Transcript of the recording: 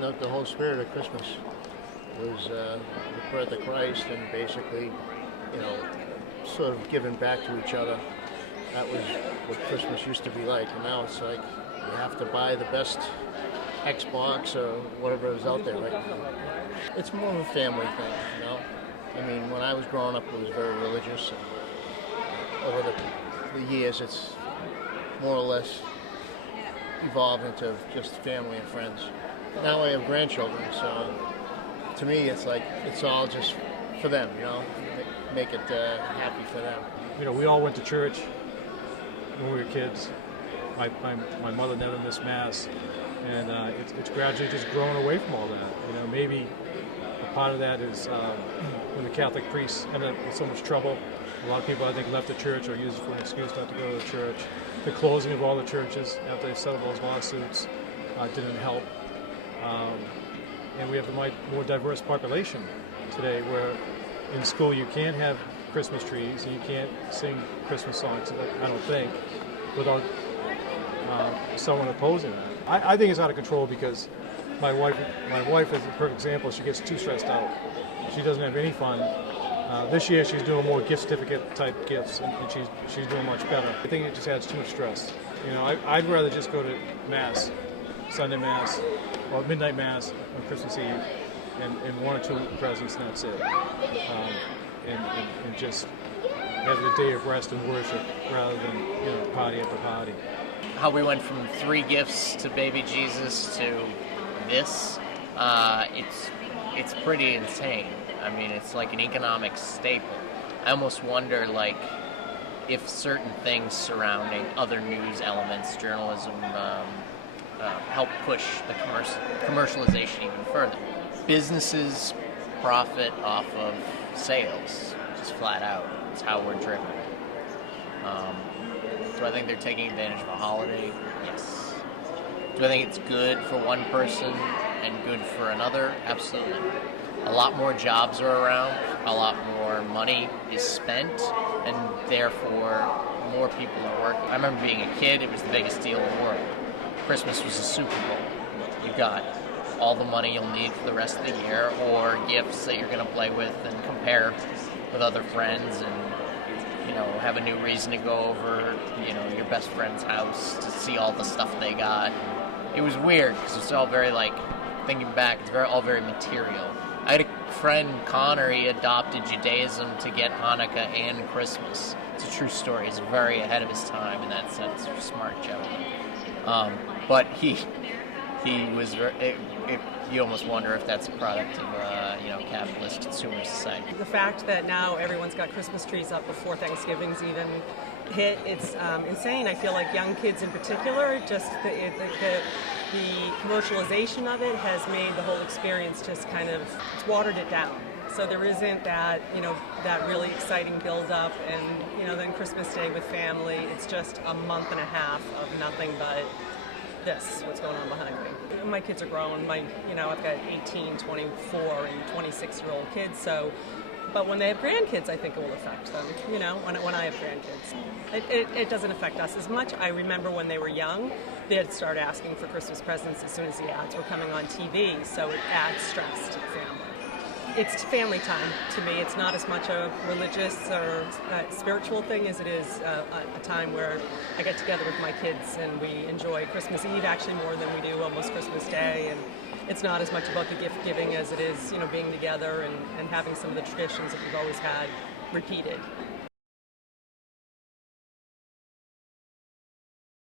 The whole spirit of Christmas was the birth of Christ, and basically, sort of giving back to each other. That was what Christmas used to be like, and now it's like you have to buy the best Xbox or whatever is out there right now. It's more of a family thing. I mean, when I was growing up, it was very religious. And over the years, it's more or less evolved into just family and friends. Now I have grandchildren, so to me, it's like it's all just for them. Make it happy for them. We all went to church when we were kids. My mother never missed Mass, and it's gradually just grown away from all that. Maybe a part of that is when the Catholic priests ended up with so much trouble. A lot of people, I think, left the church or used it for an excuse not to go to the church. The closing of all the churches after they settled those lawsuits didn't help. And we have a more diverse population today where in school you can't have Christmas trees and you can't sing Christmas songs, I don't think, without someone opposing that. I think it's out of control because my wife is a perfect example. She gets too stressed out. She doesn't have any fun. This year she's doing more gift certificate type gifts, and she's doing much better. I think it just adds too much stress. I'd rather just go to Mass, Sunday Mass, or midnight Mass on Christmas Eve, and one or two presents, and that's it. And just have a day of rest and worship rather than party after party. How we went from 3 gifts to baby Jesus to this, it's pretty insane. I mean, it's like an economic staple. I almost wonder, if certain things surrounding other news elements, journalism, help push the commercialization even further. Businesses profit off of sales, just flat out. It's how we're driven. Do I think they're taking advantage of a holiday? Yes. Do I think it's good for one person and good for another? Absolutely. A lot more jobs are around, a lot more money is spent, and therefore more people are working. I remember being a kid, it was the biggest deal in the world. Christmas was a Super Bowl. You got all the money you'll need for the rest of the year, or gifts that you're going to play with and compare with other friends, and have a new reason to go over your best friend's house to see all the stuff they got. It was weird because it's all very thinking back, it's all very material. I had a friend, Connor, he adopted Judaism to get Hanukkah and Christmas. It's a true story. He's very ahead of his time in that sense. He's a smart gentleman. But he was. You almost wonder if that's a product of capitalist consumer society. The fact that now everyone's got Christmas trees up before Thanksgiving's even hit, it's insane. I feel like young kids in particular, just the commercialization of it has made the whole experience just it's watered it down. So there isn't that, that really exciting build-up, and, then Christmas Day with family. It's just a month and a half of nothing but what's going on behind me. My kids are grown. I've got 18, 24, and 26-year-old kids, so, but when they have grandkids, I think it will affect them, when I have grandkids. It doesn't affect us as much. I remember when they were young, they'd start asking for Christmas presents as soon as the ads were coming on TV, so it adds stress to the family. It's family time to me. It's not as much a religious or spiritual thing as it is a time where I get together with my kids and we enjoy Christmas Eve actually more than we do almost Christmas Day. And it's not as much about the gift giving as it is, being together and having some of the traditions that we've always had repeated.